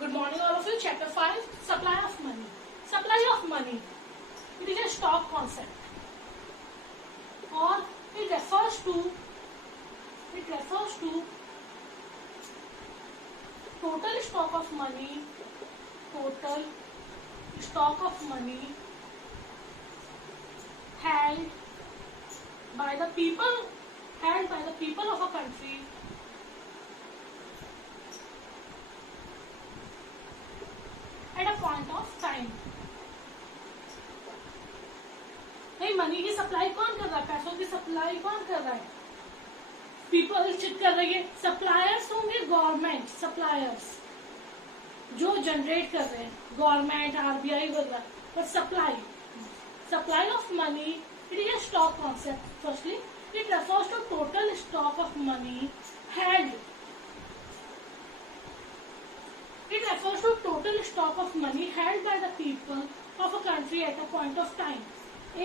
Good morning, all of you. Chapter 5, Supply of Money. Supply of money. It is a stock concept, or it refers to total stock of money, total stock of money held by the people of a country at a point of time. नहीं, money की supply कौन कर रहा है? पैसों की supply कौन कर रहा है? पीपल कर रही है। सप्लायर्स होंगे गवर्नमेंट सप्लायर्स, जो जनरेट कर रहे हैं, गवर्नमेंट, आरबीआई वगैरह। पर supply of money it is a stock concept. Firstly, it refers to total stock of money held. It refers to total stock of money held by the people of a country at a point of time.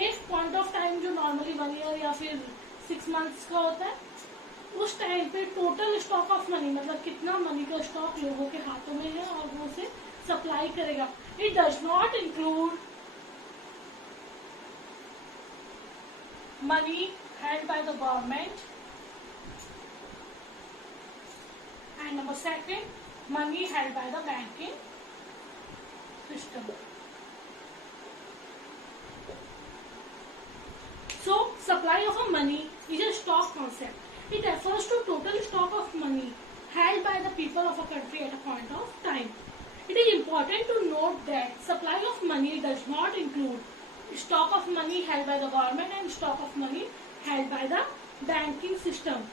एक point of time जो normally 1 year या फिर 6 months का होता है, उस time पे total stock of money मतलब कितना मनी का स्टॉक लोगों के हाथों में है और वो उसे सप्लाई करेगा. It does not include money held by the government, and number second, money held by the banking system. So supply of a money is a stock concept. It refers to total stock of money held by the people of a country at a point of time. It is important to note that supply of money does not include stock of money held by the government and stock of money held by the banking system,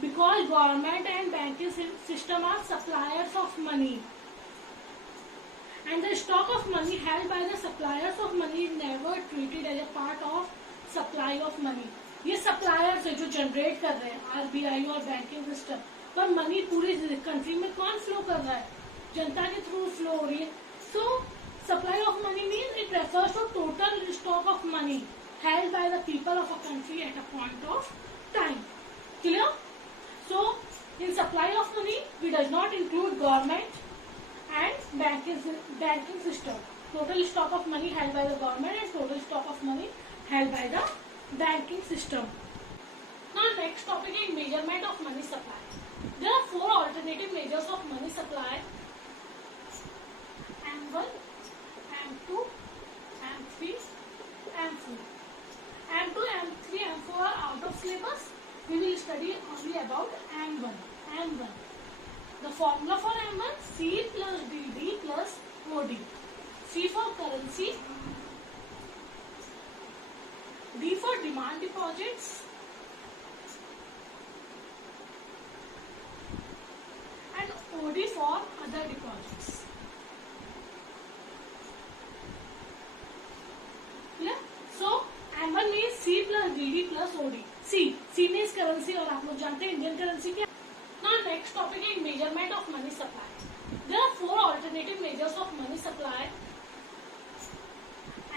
because government and banking system are suppliers of money, and the stock of money held by the suppliers of money is never treated as a part of supply of money. ये suppliers है जो generate कर रहे हैं RBI और banking system, पर money पूरी country में कौन फ्लो कर रहा है? जनता के थ्रू फ्लो हो रही है. सो supply of money means it refers to total stock of money held by the people of a country at a point of time. Clear? So in supply of money we does not include government and banking system. Total stock of money held by the government and total stock of money held by the banking system. Now next topic is measurement of money supply. There are 4 alternative measures of money supply: M1, M2, M3, M4. M2, M3, M4 are out of syllabus. We will study only about M1. M1. The formula for M1: C plus DD plus OD. C for currency, D for demand deposits, and OD for other deposits. So M1 means C plus DD plus OD. C means currency और आप लोग जानते हैं Indian currency क्या. Now next topic is measurement of money supply. There are 4 alternative measures of money supply: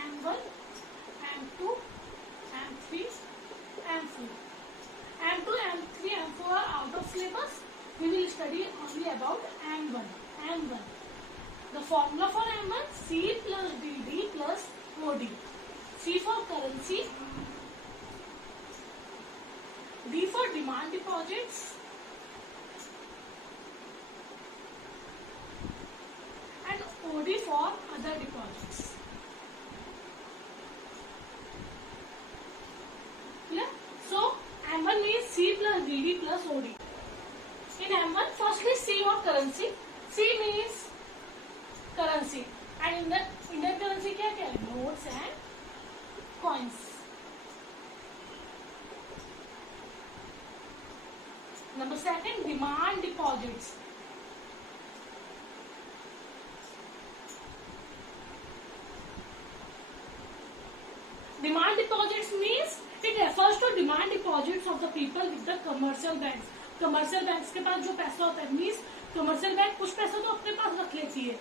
M1, M2, M3, M4. M2, M3, M4 are out of syllabus. We will study only about M1. M1. The formula for M1: C plus DD plus OD. C for currency, D for demand deposits, and OD for other deposits. Clear? So M1 means C plus DD plus OD. In M1, firstly C or currency. C means currency, and in the Indian currency क्या क्या है? Notes and coins. Number second, demand deposits. Demand deposits means it refers to demand deposits of the people with the commercial banks. Commercial banks के पास जो पैसा होता है, means commercial bank कुछ पैसा तो अपने पास रख लेती है,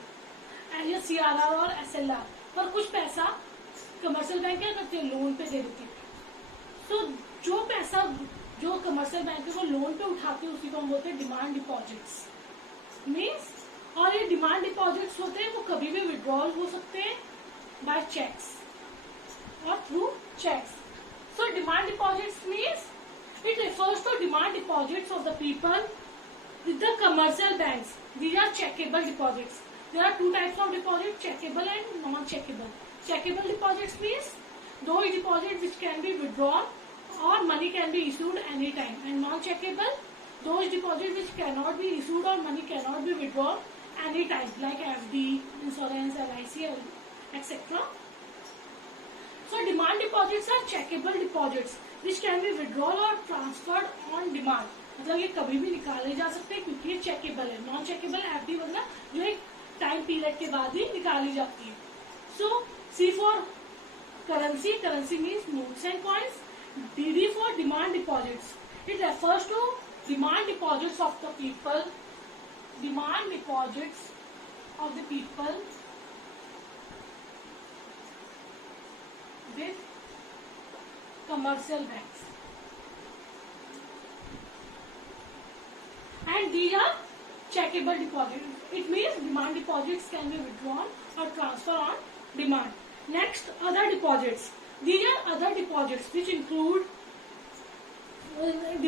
एज CRR और SLR, पर कुछ पैसा कमर्शियल बैंक क्या करती है? लोन पे दे देती है. तो जो पैसा जो कमर्शियल बैंक को लोन पे उठाते हैं उसी को हम बोलते हैं डिमांड डिपॉजिट्स. मीन्स और ये डिमांड डिपॉजिट्स होते हैं वो कभी भी विड्रॉल हो सकते हैं बाय चेक्स और through cheques. So demand deposits means it refers to demand deposits of the people with the commercial banks. These are checkable deposits. There are two types of deposits, checkable and non-checkable. Checkable deposits means those deposits which can be withdrawn or money can be issued anytime. And non-checkable, those deposits which cannot be issued or money cannot be withdrawn anytime, like FD, insurance, LIC, etc. So demand deposits are checkable deposits which can be withdrawn or transferred on demand. मतलब ये कभी भी निकाले जा सकते हैं क्योंकि ये चेकेबल है. नॉन चेकेबल एफडी मतलब जो एक टाइम पीरियड के बाद ही निकाली जाती है. So C for currency, currency means notes and coins. DD for demand deposits, it refers to demand deposits of the people, demand deposits of the people with commercial banks, and these are checkable deposits. It means demand deposits can be withdrawn or transferred on demand. Next, other deposits. These are other deposits which include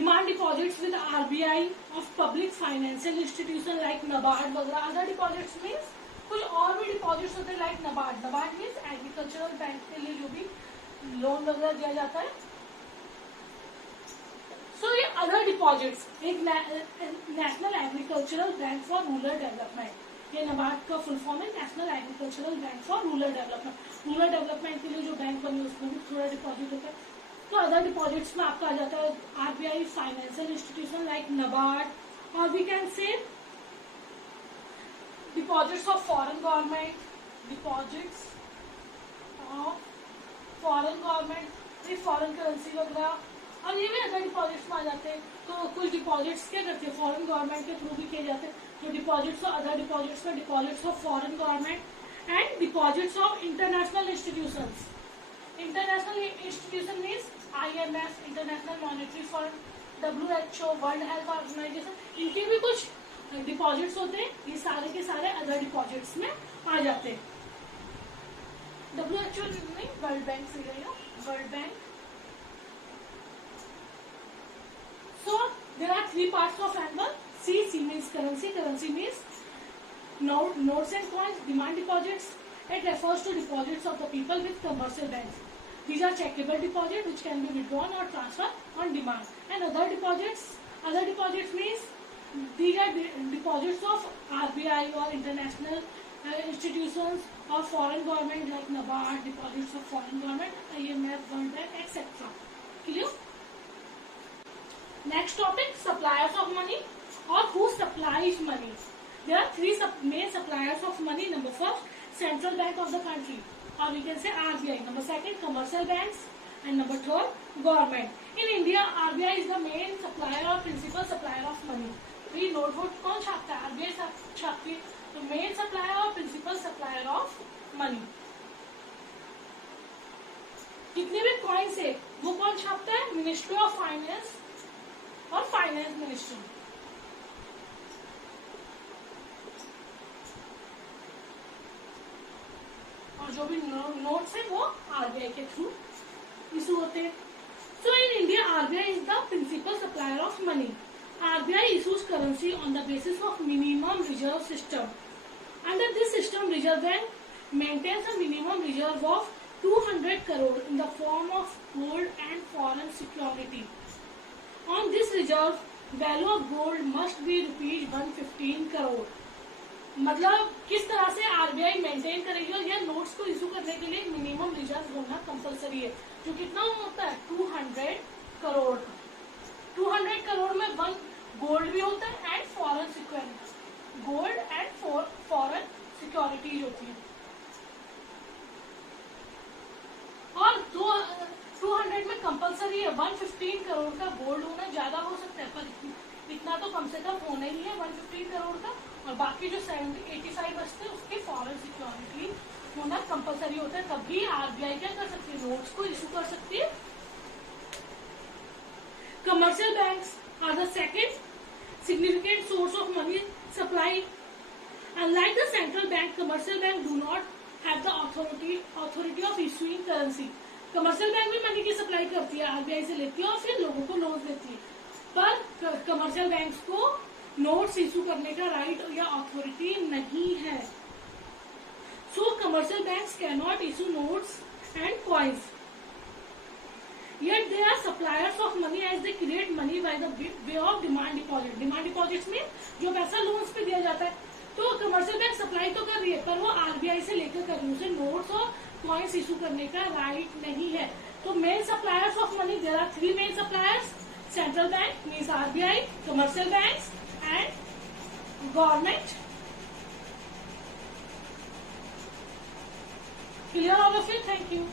demand deposits with RBI of public financial institution like NABARD वगैरह. Other deposits means कुछ और भी deposits होते हैं like NABARD. NABARD means agricultural bank के लिए जो भी लोन वगैरह दिया जाता है. सो ये अदर डिपॉजिट्स, एक national agricultural bank for rural development. ये नबार्ड का फुल फॉर्म है national agricultural bank for rural development. Rural development के लिए जो बैंक बनी उसमें भी थोड़ा डिपॉजिट होता है. तो अदर डिपॉजिट्स में आपका आ जाता है RBI financial institution like NABARD, और we can say deposits of foreign government, deposits of foreign government, ये फॉरेन करेंसी वगैरह, और ये भी अदर डिपॉजिट्स में आ जाते हैं. तो कुछ डिपॉजिट्स क्या करते हैं फॉरेन गवर्नमेंट के थ्रू भी किए जाते हैं. जो डिपॉजिट्स और अदर डिपॉजिट्स में deposits of foreign government and deposits of international institutions. International institution means IMF, international monetary fund, WHO, world health organisation, इनके भी कुछ डिपॉजिट्स होते हैं. ये सारे के सारे अदर डिपॉजिट्स में आ जाते हैं. WHO नहीं, वर्ल्ड बैंक से रहेगा, world bank. So there are three parts of annual. C means currency, currency means notes and coins. Demand deposits, it refers to deposits of the people with commercial banks. These are checkable deposits which can be withdrawn or transferred on demand. And other deposits means these are deposits of RBI or international institutions or foreign government like NABARD, deposits of foreign government, IMF, World Bank, etc. Clear? Next topic, suppliers of money or who supplies money. There are three main suppliers of money. Number first, central bank of the country, or we can say RBI. Number second, commercial banks, and number third, government. In India, RBI is the main supplier or principal supplier of money. तो ये notebook कौन छापता है? RBI छापती है. तो main supplier और principal supplier of money. जितने भी coins है वो कौन छापता है? मिनिस्ट्री ऑफ फाइनेंस और फाइनेंस मिनिस्ट्री. और जो भी नोट्स है वो आरबीआई के थ्रू इशू होते हैं. So in India RBI is the principal supplier of money. RBI issues currency on the basis of minimum reserve system. Under this system, Reserve Bank maintains a minimum reserve of 200 crore in the form of gold and foreign security. On this reserve, value of gold must be rupees 115 crore. मतलब किस तरह से RBI maintain करेगी और यह notes को issue करने के लिए मिनिमम रिजर्व होना कंपलसरी है, जो कितना होता है 200 करोड़. 200 करोड़ में वन गोल्ड भी होता है and foreign security, gold and foreign securities होती है. और 200 में कंपलसरी है 115 करोड़ का गोल्ड होना. ज्यादा हो सकता है पर इतना तो कम से कम होना ही है 115 करोड़ का. और बाकी जो 85 बचते हैं उसके फॉरेन सिक्योरिटी होना कंपलसरी होता है. तभी आरबीआई क्या कर सकती है? नोट्स को इशू कर सकती है. Commercial banks are the second significant source of money supply. Unlike the central bank, commercial bank do not have the authority of issuing currency. Commercial bank भी मनी की सप्लाई करती है, आरबीआई से लेती है और फिर लोगों को लोन देती है, पर कमर्शियल बैंक्स को नोट्स इशू करने का राइट या अथॉरिटी नहीं है. सो commercial banks can not issue notes and coins. Yet they are suppliers of money as they create money by the way of demand deposit. Demand deposits में जो पैसा loans पे दिया जाता है, तो कमर्शियल बैंक सप्लाई तो कर रही है, पर वो आरबीआई से लेकर कर रही है, उसे नोट्स और कॉइन्स इशू करने का राइट नहीं है. तो main suppliers of money, there are 3 main suppliers: central bank means RBI, commercial banks and government. Clear all of it? Thank you.